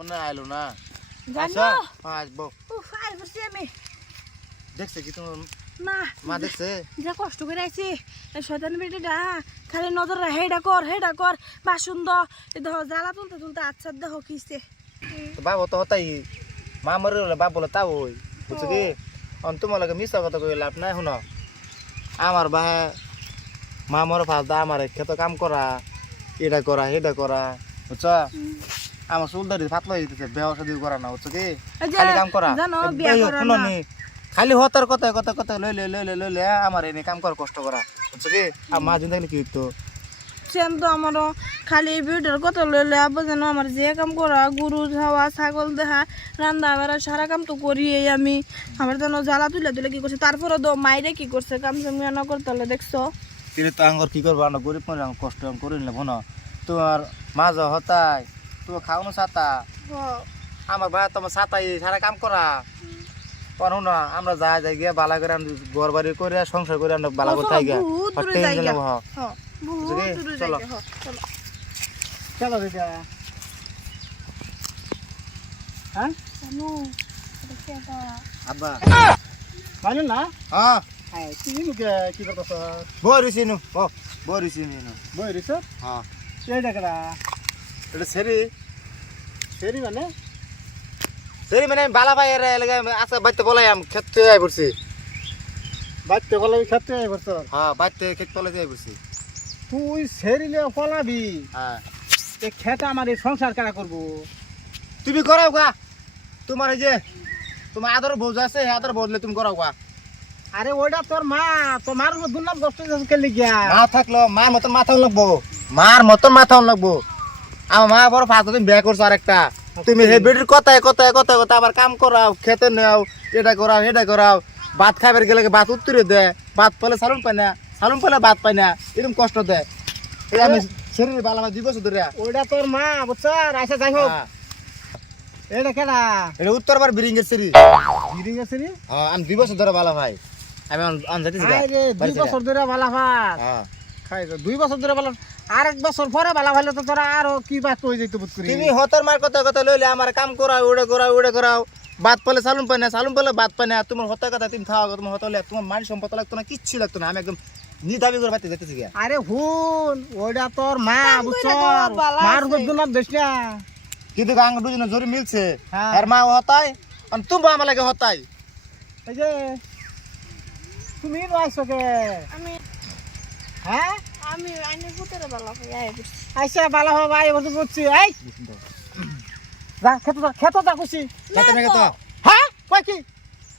মনে আইলো না জানো আসবো উফ আই বসে আমি দেখছে কি তোমার না মা দেখছে যা কষ্ট করে আইছি এই শয়তান বেটিটা খালি নজর রাখ হেডা কর বাসুন দ দেহ জ্বালা তুলতে তুলতে আচ্ছা দেহ কিছে তো বাবা তো হতাই মা মরে গেলে বাপ বলে তা ওই বুঝছো কি তোমার লাগে মিশা কথা কই লাভ নাই শুনো আমার বাহে মা মরে ফাঁস দা আমার খেতে কাম করা এটা করা হেটা করা বুঝছো আমার চুলদারি ফাতলা হয়ে যেতেছে বেহ সাদি করা না বুঝছো কি খালি কাম করা জানো বিয়া করা শুনো না নি খালি হতার কথা লইলে আমার এনে কাম করা কষ্ট করা বুঝছো কি আর মা জিন্দা কি হইতো সেম তো আমারও খালি ভিডিওর কথা লইলে আবার যেন আমার যে কাম করা গরু ঝাওয়া ছাগল দেখা রান্না বাড়া সারা কাম তো করি আমি আমার যেন জ্বালা তুলে কি করছে তারপরে তো মাইরে কি করছে কাম সামিয়া না করতে হলে দেখছো তিলে তো আঙ্গর কি করবো আমরা গরিব মানুষ কষ্ট করি নিলে ভনো তোমার মাঝ হতাই তোমার খাওয়ানো ছাতা আমার ভাই তোমার ছাতাই সারা কাম করা কারণ না আমরা যাই গিয়ে বালা করে ঘর বাড়ি করে সংসার করে আমরা বালা করে থাকি চলো চলো দিদা হ্যাঁ আব্বা মানেন না হ্যাঁ তুমি মুখে কি করতেছ বরিছি নু বরিছি নু বই রিস হ্যাঁ এই দেখা এটা সেরি সেরি মানে সেরি মানে বালা ভাই এর লাগে আছে বাইতে বলাই আম খেতে আই পড়ছি বাচ্চা বলে খেতে বর্ষ হ্যাঁ বাইতে খেতে বলে যাই পড়ছি তুই সেরিলে ফলাবি হ্যাঁ এ খেতে আমার এই সংসার কেনা করবো তুমি করাও গা তোমার এই যে তোমার আদর বউ আছে আদর বদলে তুমি করাও গা আরে ওইটা তোর মা তোর মার দুর্নাম কষ্ট কেলে গিয়া মা থাকলো মার মতন মাথাও লাগবো মার মতন মাথাও লাগবো আমার মা বড় ফাঁস তুমি বিয়ে করছো আরেকটা তুমি হে বেটির কথায় আবার কাম করাও খেতে নেও এটা করাও এটা করাও ভাত খাবার গেলে ভাত উত্তরে দেয় ভাত পেলে সালুন পায় না সালুন পেলে ভাত পায় না এরকম কষ্ট দেয় এই আমি শরীরে বালা দিব ধরে ওইটা তোর মা বুঝছো আচ্ছা যাই হোক এটা কেডা এটা উত্তরবার বিরিঙ্গের সিরি বিরিং আছে নি হ্যাঁ আমি 2 বছর ধরে বালা ভাই আমি আন যাইতেছি আরে 2 বছর ধরে বালা ভাত হ্যাঁ খাই 2 বছর ধরে বালা আর 1 বছর পরে বালা ভাইলে তো তোরা আরো কি বাত হই যাইতো বুঝ করি তুমি হতর মার কথা লইলে আমার কাম করাও ওড়ে করাও ভাত পেলে সালুন পায় না সালুন পেলে ভাত পায় না তোমার হতার কথা তুমি খাওয়া তোমার হতলে তোমার মান সম্পদ লাগতো না কিচ্ছু লাগতো না আমি একদম নিদাবি করে বাইতে যাইতেছি গিয়া আরে হুন ওইটা তোর মা বুঝছো মার দুর্নাম দেশ না কিন্তু আঙ্গ দুজনে জোরে মিলছে হ্যাঁ। আর মা হতাই আর তুমি আমার লাগে হতাই এই যে তুমি রইছো কে আমি হ্যাঁ আমি আইনে ফুটের বালা হই আই বসে আইসা বালা হবে আই বসে বুঝছি এই যা খেতো যা খুশি যাইতাম না তো হ্যাঁ কই কি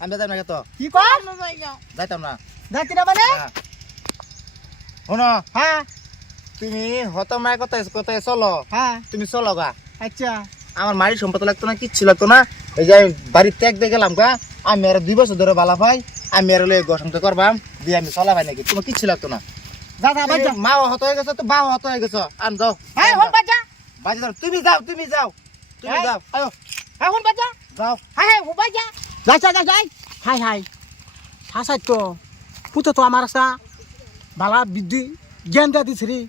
আমি যাইতাম না তো কি কর না যাইগা যাইতাম না যাইতি না মানে শোনো হ্যাঁ তুমি হত মায়ের কথায় চলো হ্যাঁ তুমি চলো গা আচ্ছা আমার মারির সম্পদ লাগতো না কিচ্ছু লাগতো না এই যে আমি বাড়ির ত্যাগ দিয়ে গেলাম গা আমি আর 2 বছর ধরে বালা ভাই আমি আর গসন্ত করবাম দিয়ে আমি চলা ভাই নাকি তোমার কিচ্ছু লাগতো না যা যা বাজা মা হত হয়ে গেছে তো বাবা হত হয়ে গেছে আন যাও হ্যাঁ হন বাজা বাজে যাও তুমি যাও তুমি যাও আয়ো হ্যাঁ হন বাজা যাও হ্যাঁ হ্যাঁ হন বাজা যাই যাই যাই হাই হাই হাসাই তো পুতো তো আমার আসা বালা বিদ্যি জ্ঞান দিয়া দিছে রে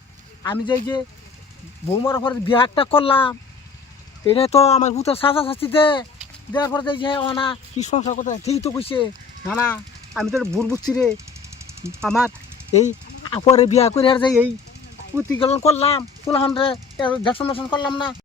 আমি যে বৌমার পরে বিয়া একটা করলাম এটা তো আমার পুতো সাজা শাস্তি দেওয়ার পরে যে না কি সংসার কথা ঠিক তো কইছে না না আমি তো ভুল বুঝছি রে আমার এই পরে বিয়া করে আর যাই এই পুঁতি গেলন করলাম ফুলাহন রে 150 করলাম না